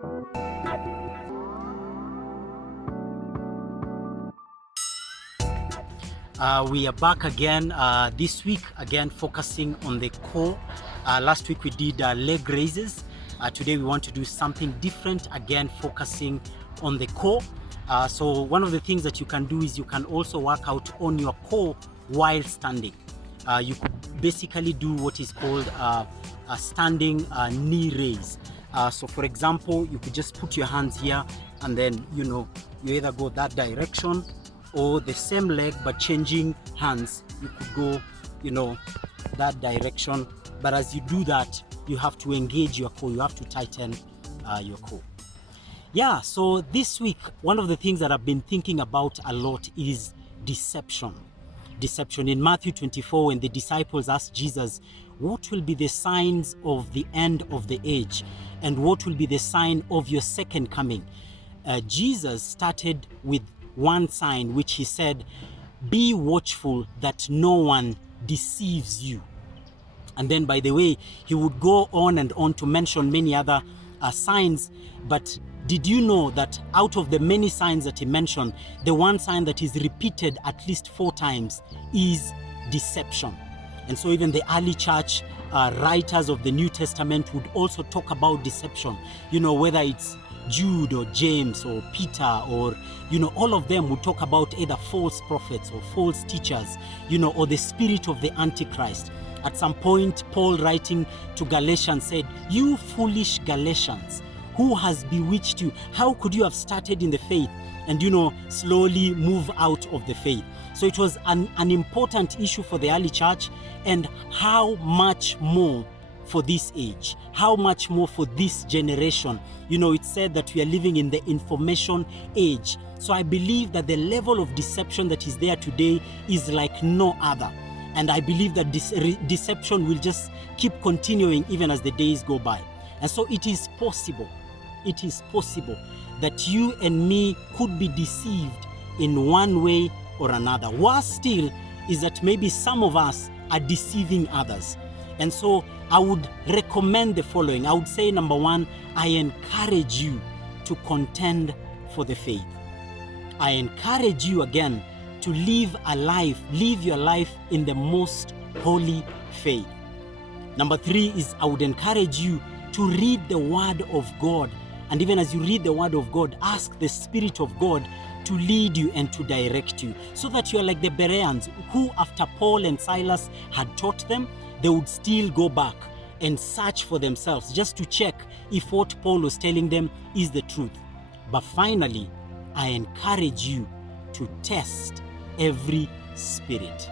We are back again this week, again focusing on the core. Last week we did leg raises. Today we want to do something different, again focusing on the core. So one of the things that you can do is you can also work out on your core while standing. You could basically do what is called a standing knee raise. So for example, you could just put your hands here and then you either go that direction or the same leg but changing hands. You could go that direction, but as you do that you have to engage your core, you have to tighten your core. Yeah, so this week one of the things that I've been thinking about a lot is deception. In Matthew 24, when the disciples asked Jesus, what will be the signs of the end of the age and what will be the sign of your second coming? Jesus started with one sign, which he said, be watchful that no one deceives you. And then, by the way, he would go on and on to mention many other signs. But did you know that out of the many signs that he mentioned, the one sign that is repeated at least 4 times is deception? And so even the early church writers of the New Testament would also talk about deception, whether it's Jude or James or Peter or all of them would talk about either false prophets or false teachers, or the spirit of the Antichrist. At some point, Paul, writing to Galatians, said, you foolish Galatians, who has bewitched you? How could you have started in the faith and slowly move out of the faith? So it was an important issue for the early church, and how much more for this age, how much more for this generation. It said that we are living in the information age. So I believe that the level of deception that is there today is like no other. And I believe that this deception will just keep continuing even as the days go by. And so it is possible that you and me could be deceived in one way or another. Worse still is that maybe some of us are deceiving others. And so I would recommend the following. I would say, number 1, I encourage you to contend for the faith. I encourage you again to live your life in the most holy faith. Number 3 is I would encourage you to read the Word of God. And even as you read the Word of God, ask the Spirit of God to lead you and to direct you, so that you are like the Bereans, who after Paul and Silas had taught them, they would still go back and search for themselves just to check if what Paul was telling them is the truth. But finally, I encourage you to test every spirit.